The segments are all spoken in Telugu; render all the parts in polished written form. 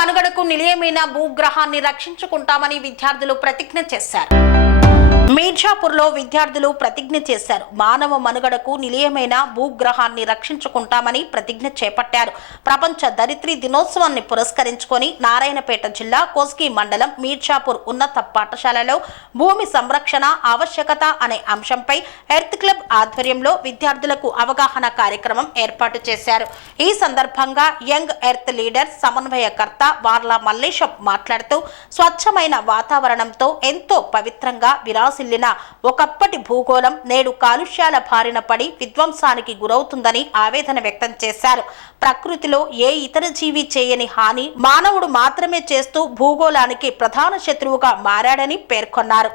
మనుగడకు నిలయమైన భూగ్రహాన్ని రక్షించుకుంటామని విద్యార్థులు ప్రతిజ్ఞ చేశారు. మీర్జాపూర్లో విద్యార్థులు ప్రతిజ్ఞ చేశారు. మానవ మనుగడకు నిలయమైన భూగ్రహాన్ని రక్షించుకుంటామని ప్రతిజ్ఞ చేపట్టారు. ప్రపంచ ధరిత్రి దినోత్సవాన్ని పురస్కరించుకొని నారాయణపేట జిల్లా కోస్గి మండలం మీర్జాపూర్ ఉన్నత పాఠశాలలో భూమి సంరక్షణ ఆవశ్యకత అనే అంశంపై ఎర్త్ క్లబ్ ఆధ్వర్యంలో విద్యార్థులకు అవగాహన కార్యక్రమం ఏర్పాటు చేశారు. ఈ సందర్భంగా యంగ్ ఎర్త్ లీడర్ సమన్వయకర్త వార్ల మల్లేశం మాట్లాడుతూ స్వచ్ఛమైన వాతావరణంతో ఎంతో పవిత్రంగా విరాసిల్లిన ఒకప్పటి భూగోళం నేడు కాలుష్యాల బారిన పడి విధ్వంసానికి గురవుతుందని ఆవేదన వ్యక్తం చేశారు. ప్రకృతిలో ఏ ఇతర జీవి చేయని హాని మానవుడు మాత్రమే చేస్తూ భూగోళానికి ప్రధాన శత్రువుగా మారాడని పేర్కొన్నారు.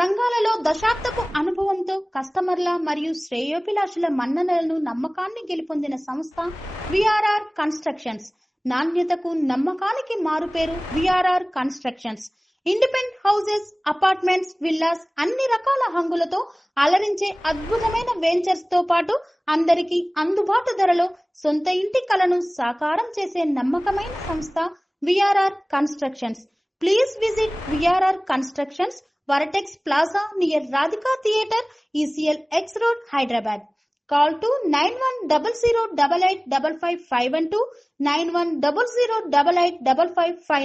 రంగాలలో దశాబ్దపు అనుభవంతో కస్టమర్ల మరియు శ్రేయోభిలాషుల మన్ననలను నమ్మకాన్ని గెలుపొందిన సంస్థ విఆర్ఆర్ కన్స్ట్రక్షన్స్. నాణ్యతకు నమ్మకానికి మారుపేరు VRR constructions. Independent houses, apartments, villas అన్ని రకాల హంగులతో అలరించే అద్భుతమైన వెంచర్స్ తో పాటు అందరికీ అందుబాటు ధరలో సొంత ఇంటి కలను సాకారం చేసే నమ్మకమైన సంస్థ VRR constructions. Please visit VRR constructions, Varatex Plaza near Radhika Theatre, ECL X Road, Hyderabad. Call to 9100885552, 9100885559.